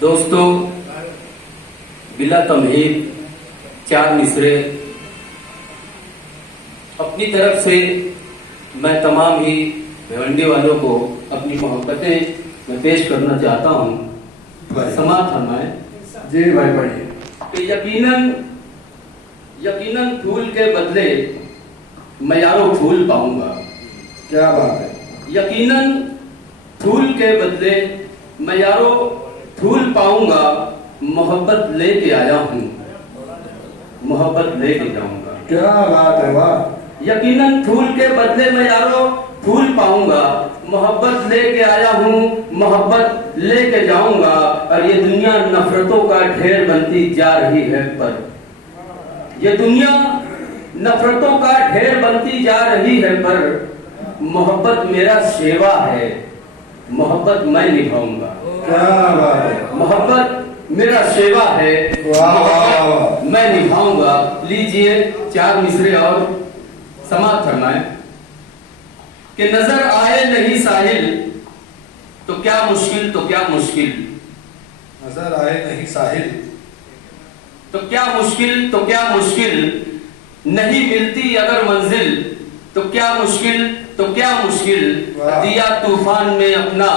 दोस्तों, बिला तमहीद 4 मिसरे अपनी तरफ से मैं तमाम ही भिवंडी वालों को अपनी मोहब्बतें मैं पेश करना चाहता हूँ। समाप्त फरमाएं। जी भाई पढ़िए। कि यकीनन फूल के बदले मैं यारो फूल पाऊंगा। क्या बात है। यकीनन फूल के बदले मैं यारो फूल पाऊंगा। मोहब्बत लेके आया हूँ, मोहब्बत लेके जाऊंगा। क्या बात है, वाह। यकीनन फूल के बदले मैं यारो फूल पाऊंगा। मोहब्बत लेके आया हूँ, मोहब्बत लेके जाऊंगा। और ये दुनिया नफरतों का ढेर बनती जा रही है, पर ये दुनिया नफरतों का ढेर बनती जा रही है, पर मोहब्बत मेरा सेवा है, मोहब्बत मैं निभाऊंगा। क्या बात है। मोहब्बत मेरा सेवा है, वाह वाह वाह। मैं निभाऊंगा। लीजिए 4 मिसरे और समाप्त फरमाएं। कि नजर आए नहीं साहिल तो क्या मुश्किल, तो क्या मुश्किल, नजर आए नहीं साहिल तो क्या मुश्किल, तो क्या मुश्किल, नहीं मिलती अगर मंजिल तो क्या मुश्किल, तो क्या मुश्किल। वाह। दिया तूफान में अपना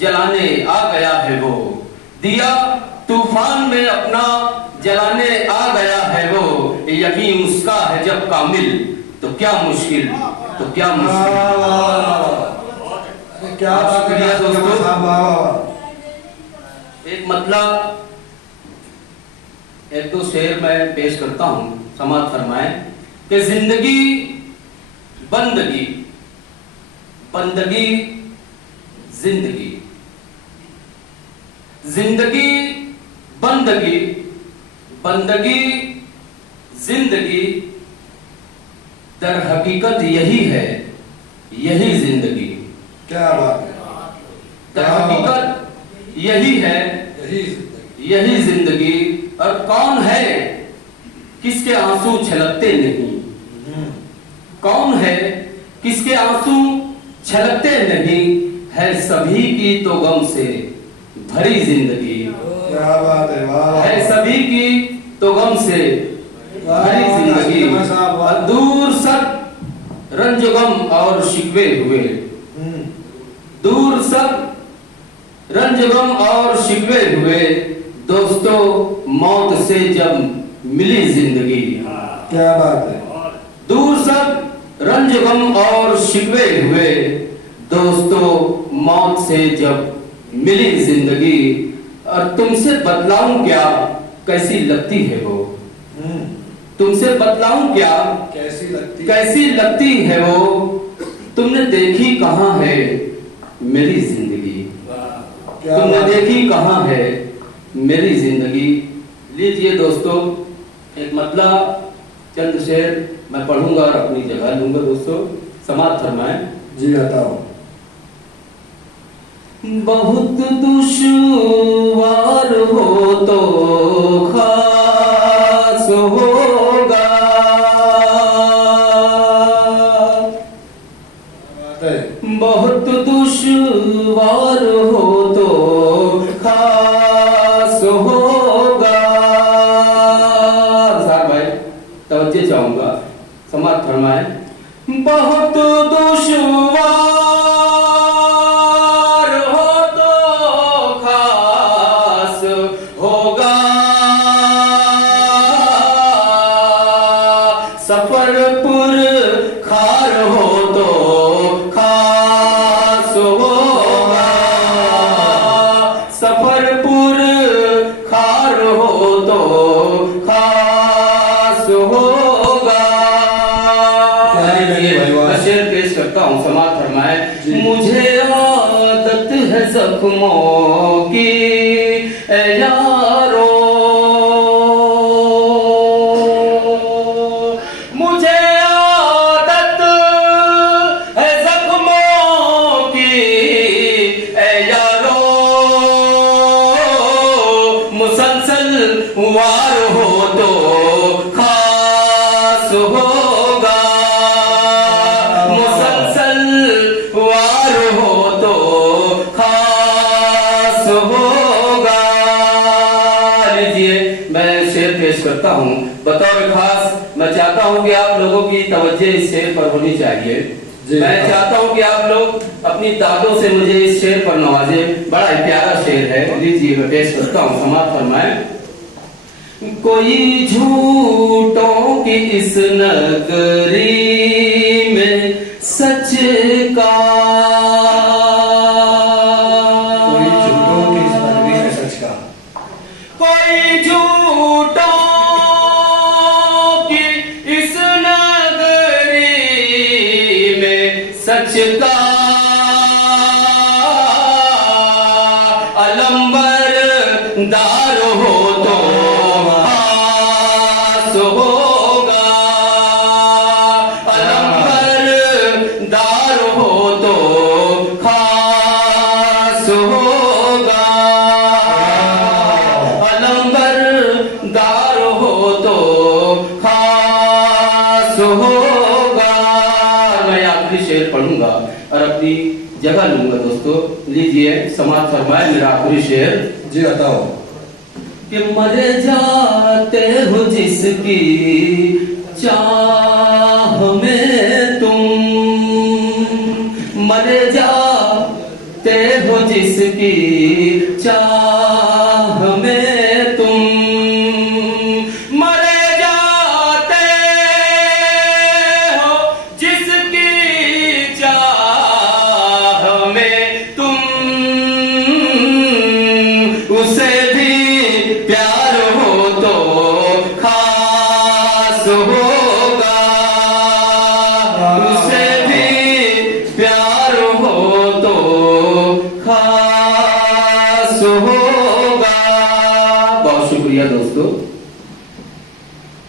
जलाने आ गया है वो। दिया तूफान में अपना जलाने आ गया है वो। यकीन उसका है जब कामिल तो क्या मुश्किल, तो क्या मुश्किल। वाह, वाह, वाह। क्या बात है शुक्रिया दोस्तों। साहब, वाह, वाह। एक मतलब 1-2 शेर मैं पेश करता हूं, समाप्त फरमाएं। कि जिंदगी बंदगी, बंदगी जिंदगी, जिंदगी बंदगी, बंदगी जिंदगी। दर हकीकत यही है, यही जिंदगी। क्या बात है। दर हकीकत यही है, यही जिंदगी। और कौन है किसके आंसू छलकते नहीं, कौन है किसके आंसू छलकते नहीं। है सभी की तो गम से भरी जिंदगी। क्या बात है, वाह। है सभी की तो गम से भरी जिंदगी। और दूर सब रंज गम और शिकवे हुए, दूर सब रंज गम और शिकवे हुए। दोस्तों, मौत से जब मिली जिंदगी। क्या बात है। दूर सब रंज गम और शिकवे हुए। दोस्तों, मौत से जब मिली जिंदगी। और तुमसे बतलाऊं क्या कैसी लगती है वो। तुमसे बतलाऊं क्या कैसी लगती है वो। तुमने देखी कहाँ है मेरी जिंदगी, तुमने देखी कहाँ है मेरी जिंदगी। लीजिए दोस्तों, एक मतलब चंद शेर मैं पढ़ूंगा और अपनी जगह लूंगा। दोस्तों, समाप्त फरमाएं। जी बताओ। बहुत दुश्वार हो तो खास होगा। बहुत दुश्वार हो तो खास होगा। साहब भाई तवज्जो चाहूंगा, समाप्त फरमाएं। बहुत दुश्वार हो तो खास होगा। सफर पुर खार हो तो खास होगा। सफर पुर खार हो तो खास होगा। मैं शेर पेश करता हूँ, समाप्त फरमाए। मुझे आदत है जख्मों की ए यारो। मुझे आदत है जख्मों की ए यारो। मुसलसल वार हो तो खास होगा। मुसलसल वार हो तो खास हूँ कि आप लोगों की तवज्जो इस शेर पर होनी चाहिए। जी। मैं चाहता हूँ कि आप लोग अपनी दादों से मुझे इस शेर पर नवाजे। बड़ा ही प्यारा शेर है, लीजिएगा पेश करता हूँ, समाप्त फरमाएं। कोई झूठों की इस नगरी में सच का, कोई झूठों की इस नगरी में सच का, कोई झूठों की इस नगरी में सच का अलंबरदार हो तो खास होगा, अलंबरदार हो तो खास होगा, अलंबरदार हो तो खास होगा। मैं आखिरी शेर पढ़ूंगा और अपनी जगह लूंगा दोस्तों। लीजिए समाप्त फरमाए मेरा आखिरी शेर। जी बताओ। कि मर जाते हो जिसकी चाह में तुम, मर जाते हो जिसकी चाह में तुम, मर जाते हो जिसकी चाह में तुम, उसे भी प्यार हो तो खास होगा, उसे भी प्यार हो तो खास होगा। बहुत शुक्रिया दोस्तों।